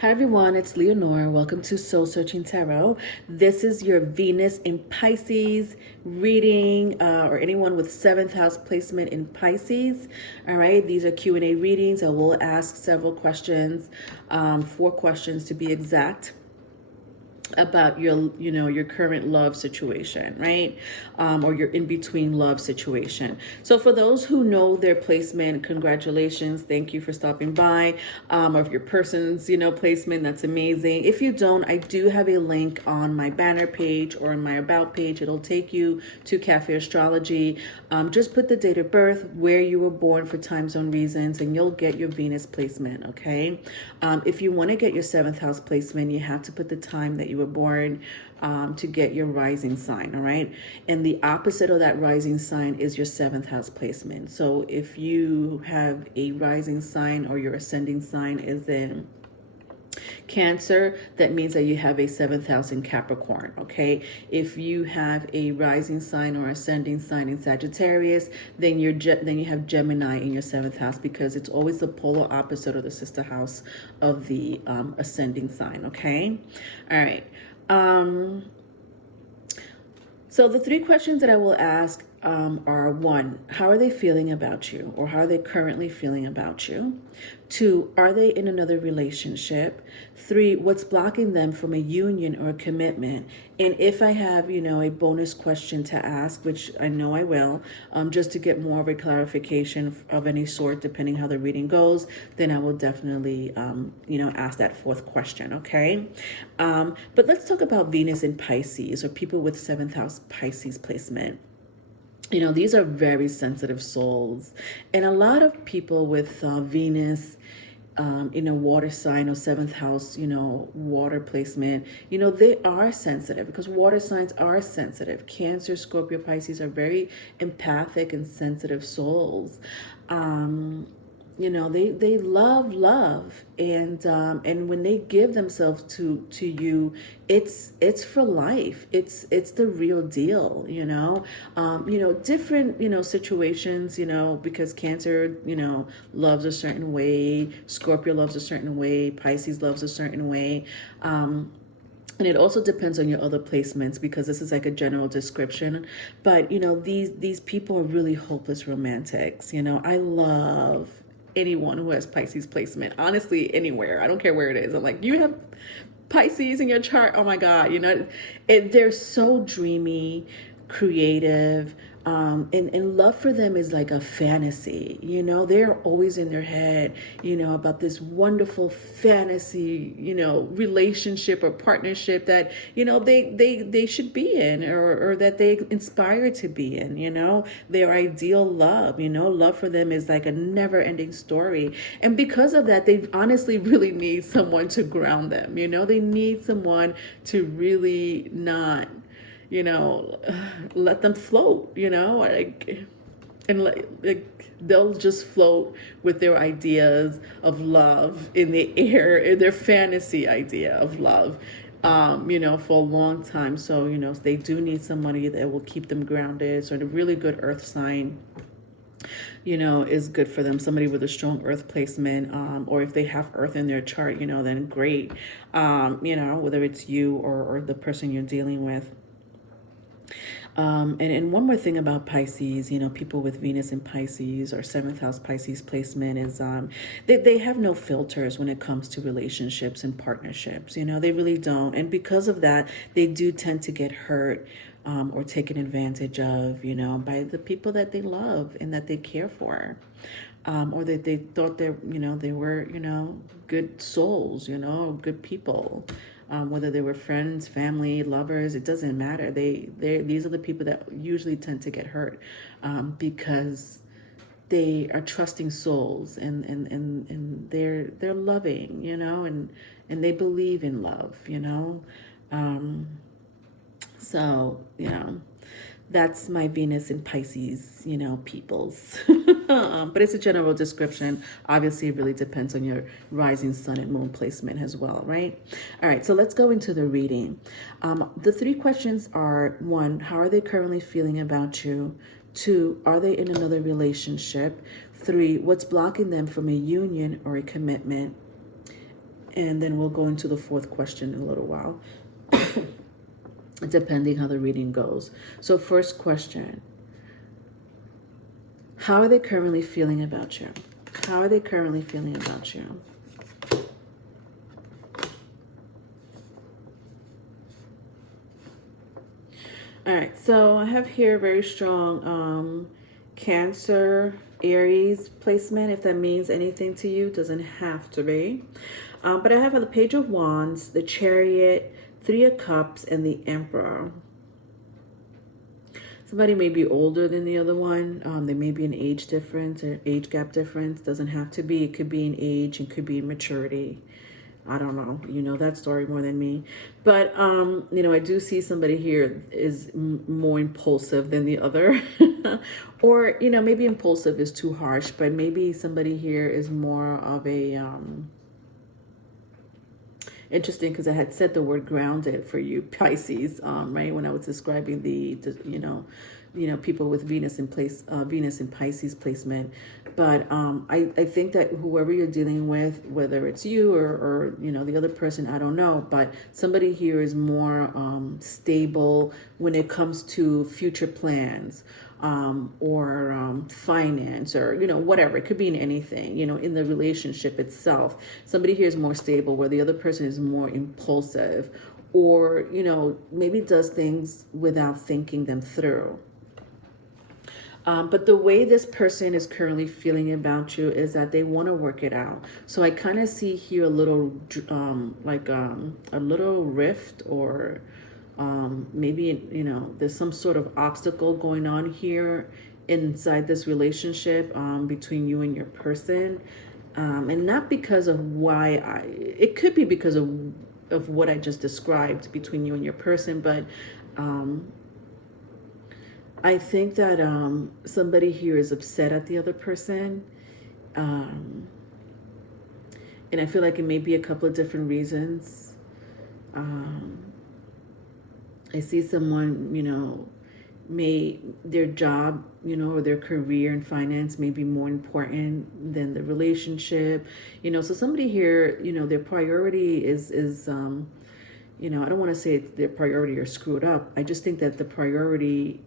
Hi everyone, it's Leonore. Welcome to Soul Searching Tarot. This is your Venus in Pisces reading, or anyone with 7th house placement in Pisces. All right, these are Q&A readings. I will ask several questions, 4 questions to be exact, about your current love situation, right? Or your in-between love situation. So for those who know their placement, congratulations, thank you for stopping by. Or if your person's placement, that's amazing. If you don't, I do have a link on my banner page or in my about page. It'll take you to Cafe Astrology. Just put the date of birth, where you were born for time zone reasons, and you'll get your Venus placement. Okay. If you want to get your 7th house placement, you have to put the time that you were born to get your rising sign. All right. And the opposite of that rising sign is your 7th house placement. So if you have a rising sign or your ascending sign is in Cancer, that means that you have a 7th house in Capricorn. Okay. If you have a rising sign or ascending sign in Sagittarius, then you have Gemini in your 7th house, because it's always the polar opposite of the sister house of the ascending sign. Okay. All right. So the 3 questions that I will ask are: 1, how are they feeling about you, or how are they currently feeling about you? 2, are they in another relationship? 3, what's blocking them from a union or a commitment? And if I have, a bonus question to ask, which I know I will, just to get more of a clarification of any sort, depending how the reading goes, then I will definitely, ask that 4th question. Okay. But let's talk about Venus in Pisces, or people with 7th house Pisces placement. These are very sensitive souls. And a lot of people with Venus in a water sign or 7th house, water placement, they are sensitive, because water signs are sensitive. Cancer, Scorpio, Pisces are very empathic and sensitive souls. They love, and when they give themselves to you, it's for life. It's the real deal. Different situations. Because Cancer loves a certain way, Scorpio loves a certain way, Pisces loves a certain way. And it also depends on your other placements, because this is like a general description. But, these people are really hopeless romantics. I love anyone who has Pisces placement. Honestly, anywhere. I don't care where it is. I'm like, you have Pisces in your chart? Oh my God. They're so dreamy, creative. And love for them is like a fantasy. They're always in their head, about this wonderful fantasy, relationship or partnership that, they should be in, or that they inspire to be in, their ideal love. Love for them is like a never ending story. And because of that, they honestly really need someone to ground them. They need someone to really not, let them float, they'll just float with their ideas of love in the air, in their fantasy idea of love, for a long time. So, they do need somebody that will keep them grounded. So a really good earth sign, is good for them. Somebody with a strong earth placement, or if they have earth in their chart, then great, whether it's you or the person you're dealing with. And one more thing about Pisces, people with Venus in Pisces or 7th house Pisces placement is they have no filters when it comes to relationships and partnerships. They really don't. And because of that, they do tend to get hurt or taken advantage of, by the people that they love and that they care for. Or that they thought they were, good souls, good people. Whether they were friends, family, lovers, it doesn't matter. These are the people that usually tend to get hurt because they are trusting souls, and they're loving, and they believe in love, so, that's my Venus in Pisces, peoples. But it's a general description. Obviously, it really depends on your rising sun and moon placement as well, right? All right, so let's go into the reading. The 3 questions are: 1, how are they currently feeling about you? 2, are they in another relationship? 3, what's blocking them from a union or a commitment? And then we'll go into the fourth question in a little while, depending how the reading goes. So first question, how are they currently feeling about you? How are they currently feeling about you? All right, so I have here very strong Cancer, Aries placement. If that means anything to you, doesn't have to be. But I have the Page of Wands, the Chariot, Three of Cups, and the Emperor. Somebody may be older than the other one. There may be an age difference or age gap difference. Doesn't have to be. It could be in age and could be in maturity. I don't know. You know that story more than me. But, you know, I do see somebody here is more impulsive than the other. Or, you know, maybe impulsive is too harsh, but maybe somebody here is more of a... Interesting, because I had said the word grounded for you Pisces, right, when I was describing the you know people with Venus in Pisces placement. But I think that whoever you're dealing with, whether it's you or you know the other person, I don't know, but somebody here is more stable when it comes to future plans. Or finance, or you know, whatever. It could be in anything, you know, in the relationship itself. Somebody here is more stable where the other person is more impulsive, or you know, maybe does things without thinking them through. But the way this person is currently feeling about you is that they want to work it out. So I kind of see here a little a little rift, or maybe, you know, there's some sort of obstacle going on here inside this relationship between you and your person. And not because of it could be because of what I just described between you and your person, but I think that somebody here is upset at the other person. And I feel like it may be a couple of different reasons. I see someone, you know, their job, you know, or their career and finance may be more important than the relationship, you know. So somebody here, you know, their priority is you know, I don't want to say their priority are screwed up. I just think that the priority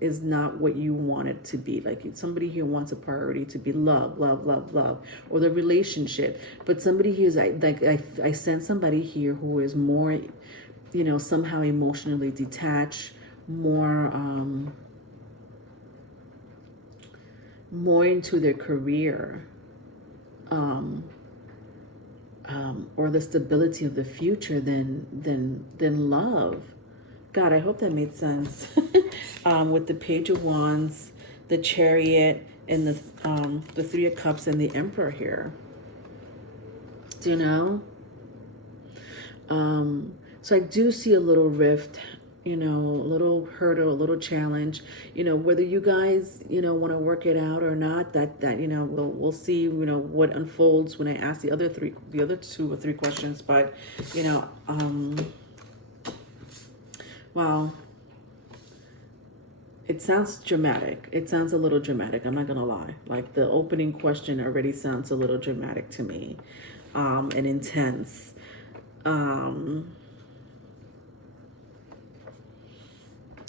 is not what you want it to be. Like somebody here wants a priority to be love, or the relationship. But somebody here is I sense somebody here who is more, you know, somehow emotionally detached, more into their career, or the stability of the future than love. God, I hope that made sense. With the Page of Wands, the Chariot, and the Three of Cups and the Emperor here. Do you know? So I do see a little rift, you know, a little hurdle, a little challenge, you know, whether you guys, you know, want to work it out or not, that, you know, we'll see, you know, what unfolds when I ask the other two or three questions. But, you know, wow. It sounds dramatic. It sounds a little dramatic. I'm not going to lie. Like the opening question already sounds a little dramatic to me, and intense. And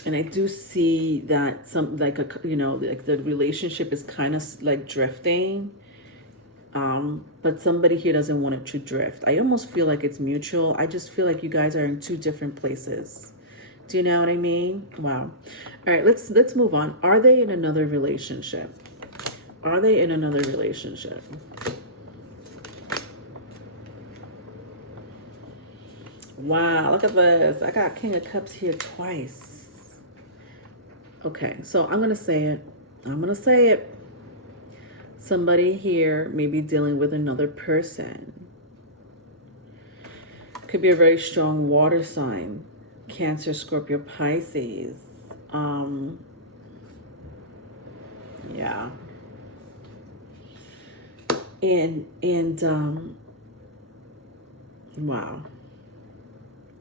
I do see that you know, like the relationship is kind of like drifting. But somebody here doesn't want it to drift. I almost feel like it's mutual. I just feel like you guys are in two different places. Do you know what I mean? Wow. All right, let's move on. Are they in another relationship? Are they in another relationship? Wow, look at this. I got King of Cups here twice. Okay, so I'm going to say it. I'm going to say it. Somebody here may be dealing with another person. Could be a very strong water sign. Cancer, Scorpio, Pisces. Yeah. And wow.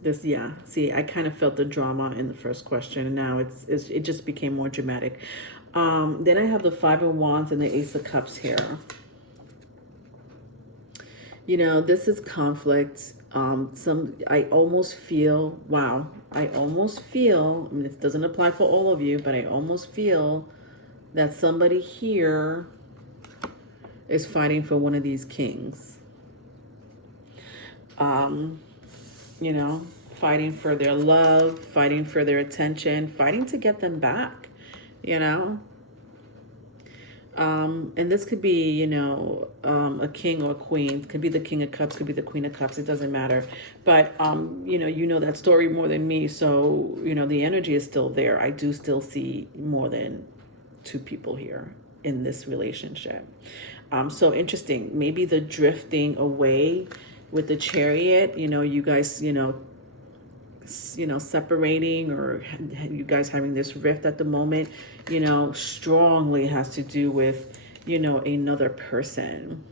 This, yeah. See, I kind of felt the drama in the first question, and now it just became more dramatic. Then I have the Five of Wands and the Ace of Cups here. You know, this is conflict. I almost feel, wow, I almost feel, I mean, it doesn't apply for all of you, but I almost feel that somebody here is fighting for one of these kings. You know, fighting for their love, fighting for their attention, fighting to get them back, you know. And this could be, you know, a king or a queen. Could be the king of cups, could be the queen of cups. It doesn't matter. But, you know that story more than me. So, you know, the energy is still there. I do still see more than two people here in this relationship. So interesting. Maybe the drifting away with the Chariot, you know, you guys, you know, separating, or you guys having this rift at the moment, you know, strongly has to do with, you know, another person.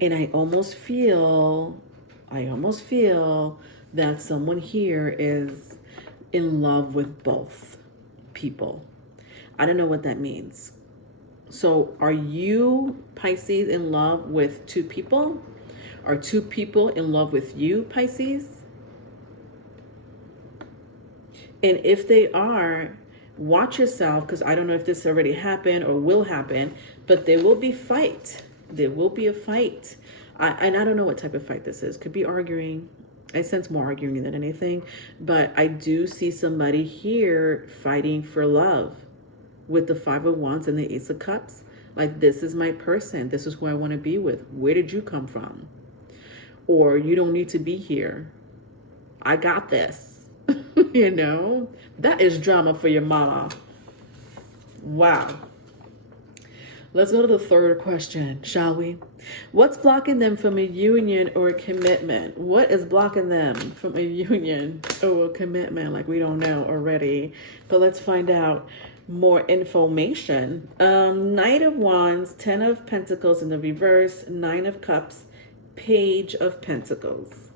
And I almost feel that someone here is in love with both people. I don't know what that means. So are you, Pisces, in love with two people? Are two people in love with you, Pisces? And if they are, watch yourself, because I don't know if this already happened or will happen, but there will be fight. There will be a fight. And I don't know what type of fight this is. Could be arguing. I sense more arguing than anything. But I do see somebody here fighting for love with the Five of Wands and the Ace of Cups. Like, this is my person. This is who I want to be with. Where did you come from? Or you don't need to be here. I got this. You know, that is drama for your mama. Wow. Let's go to the third question, shall we? What's blocking them from a union or a commitment? What is blocking them from a union or a commitment? Like, we don't know already, but let's find out more information. Knight of Wands, 10 of Pentacles in the reverse, 9 of Cups, Page of Pentacles.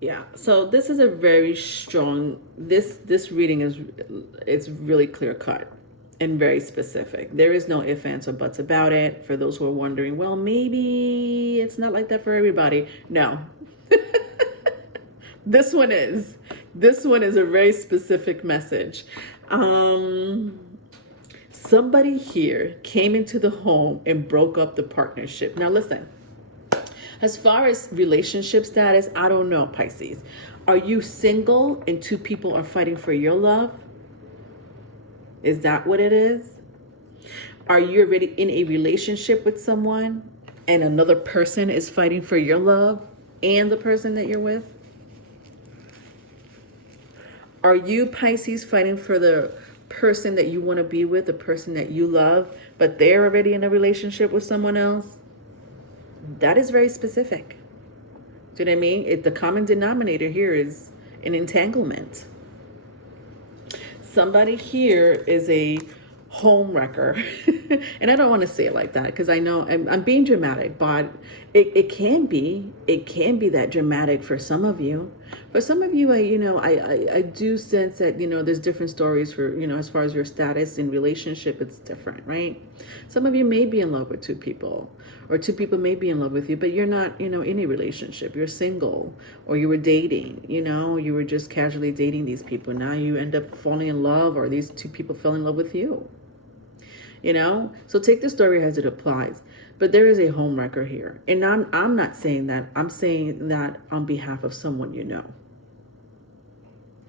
Yeah, so this is a very strong, this reading is, it's really clear cut and very specific. There is no ifs, ands, or buts about it. For those who are wondering, well, maybe it's not like that for everybody. No. This one is a very specific message. Somebody here came into the home and broke up the partnership. Now listen. As far as relationship status, I don't know, Pisces. Are you single and two people are fighting for your love? Is that what it is? Are you already in a relationship with someone and another person is fighting for your love and the person that you're with? Are you, Pisces, fighting for the person that you want to be with, the person that you love, but they're already in a relationship with someone else? That is very specific. Do you know what I mean? The common denominator here is an entanglement. Somebody here is a home wrecker. And I don't want to say it like that because I know I'm being dramatic, but it can be that dramatic for some of you. For some of you, I do sense that, there's different stories for, as far as your status in relationship, it's different, right? Some of you may be in love with two people, or two people may be in love with you, but you're not, in a relationship. You're single, or you were dating, you were just casually dating these people. Now you end up falling in love, or these two people fell in love with you. So take the story as it applies. But there is a home wrecker here. And I'm not saying that. I'm saying that on behalf of someone you know.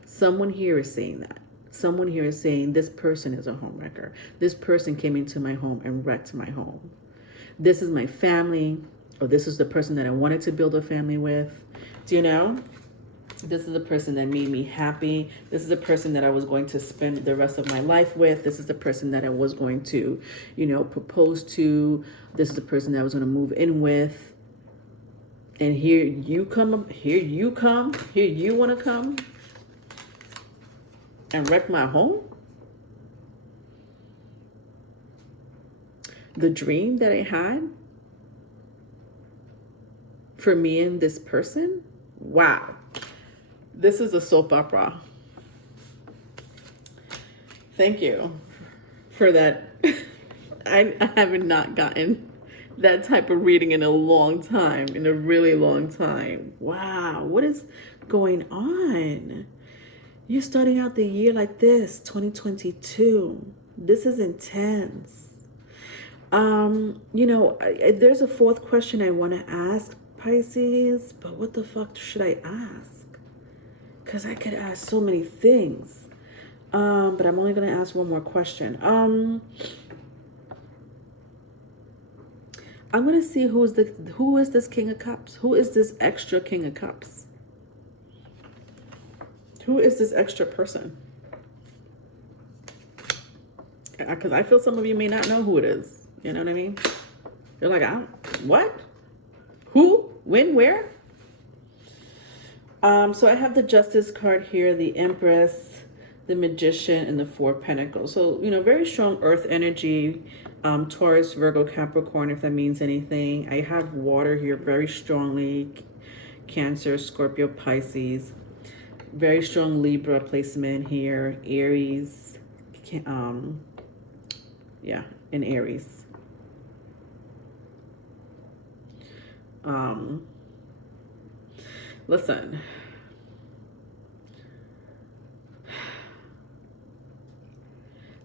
Someone here is saying that. Someone here is saying this person is a home wrecker. This person came into my home and wrecked my home. This is my family, or this is the person that I wanted to build a family with. Do you know? This is the person that made me happy. This is the person that I was going to spend the rest of my life with. This is the person that I was going to, propose to. This is the person that I was going to move in with. And here you want to come and wreck my home? The dream that I had for me and this person? Wow. This is a soap opera. Thank you for that. I haven't not gotten that type of reading in a long time, in a really long time. Wow, what is going on? You're starting out the year like this, 2022. This is intense. There's a fourth question I want to ask Pisces, but what the fuck should I ask? Because I could ask so many things. But I'm only going to ask one more question. I'm going to see who is this King of Cups? Who is this extra King of Cups? Who is this extra person? Because I feel some of you may not know who it is. You know what I mean? You're like, what? Who? When? Where? So I have the Justice card here, the Empress, the Magician, and the Four of Pentacles. So, very strong earth energy, Taurus, Virgo, Capricorn, if that means anything. I have water here very strongly, Cancer, Scorpio, Pisces. Very strong Libra placement here, Aries, and Aries. Listen,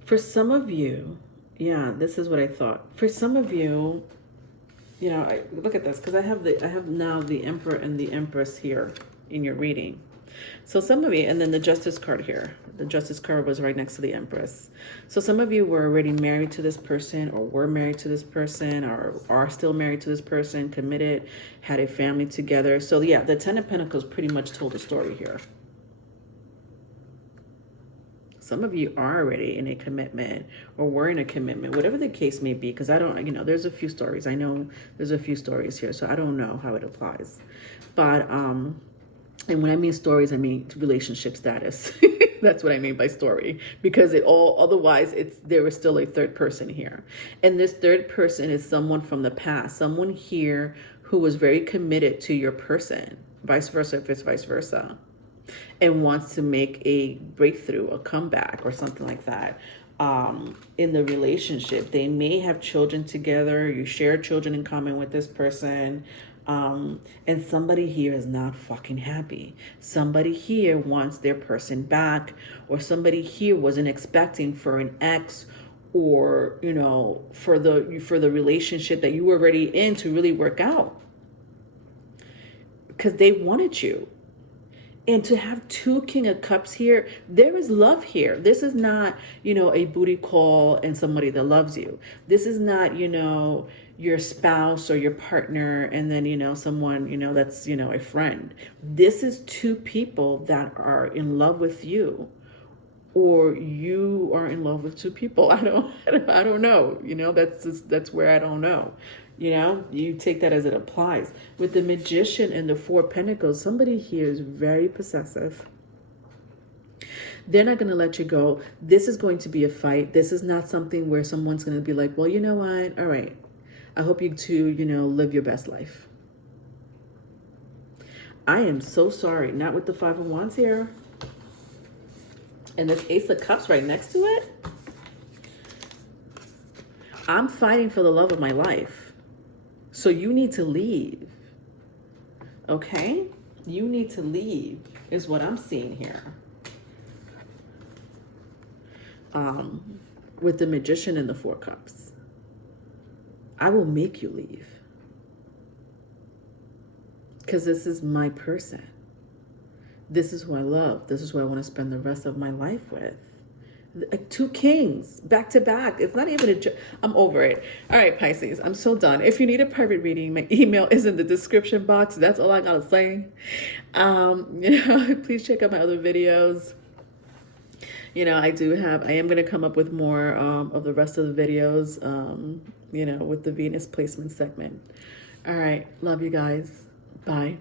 for some of you, this is what I thought. For some of you, look at this, because I have now the Emperor and the Empress here in your reading. So some of you, and then the Justice card here. The Justice card was right next to the Empress. So some of you were already married to this person, or were married to this person, or are still married to this person, committed, had a family together. So yeah, the Ten of Pentacles pretty much told the story here. Some of you are already in a commitment, or were in a commitment, whatever the case may be, because I don't, there's a few stories. I know there's a few stories here, so I don't know how it applies. But, and when I mean stories, I mean relationship status. That's what I mean by story, because otherwise there is still a third person here. And this third person is someone from the past, someone here who was very committed to your person, vice versa if it's vice versa, and wants to make a breakthrough, a comeback, or something like that. In the relationship, they may have children together. You share children in common with this person. And somebody here is not fucking happy. Somebody here wants their person back, or somebody here wasn't expecting for an ex, or, for the relationship that you were already in to really work out, because they wanted you. And to have two King of Cups here, there is love here. This is not, a booty call and somebody that loves you. This is not, your spouse or your partner and then, someone, that's, a friend. This is two people that are in love with you, or you are in love with two people. I don't know. That's where I don't know. You take that as it applies. With the Magician and the Four of Pentacles, somebody here is very possessive. They're not going to let you go. This is going to be a fight. This is not something where someone's going to be like, well, you know what? All right. I hope you two, live your best life. I am so sorry. Not with the Five of Wands here. And this Ace of Cups right next to it. I'm fighting for the love of my life. So you need to leave. Okay? You need to leave is what I'm seeing here. With the Magician and the Four Cups. I will make you leave. Because this is my person. This is who I love. This is who I want to spend the rest of my life with. Two kings back to back. It's not even I'm over it. All right, Pisces, I'm so done. If you need a private reading, my email is in the description box. That's all I gotta say. Please check out my other videos. I am going to come up with more of the rest of the videos, with the Venus placement segment. All right. Love you guys. Bye.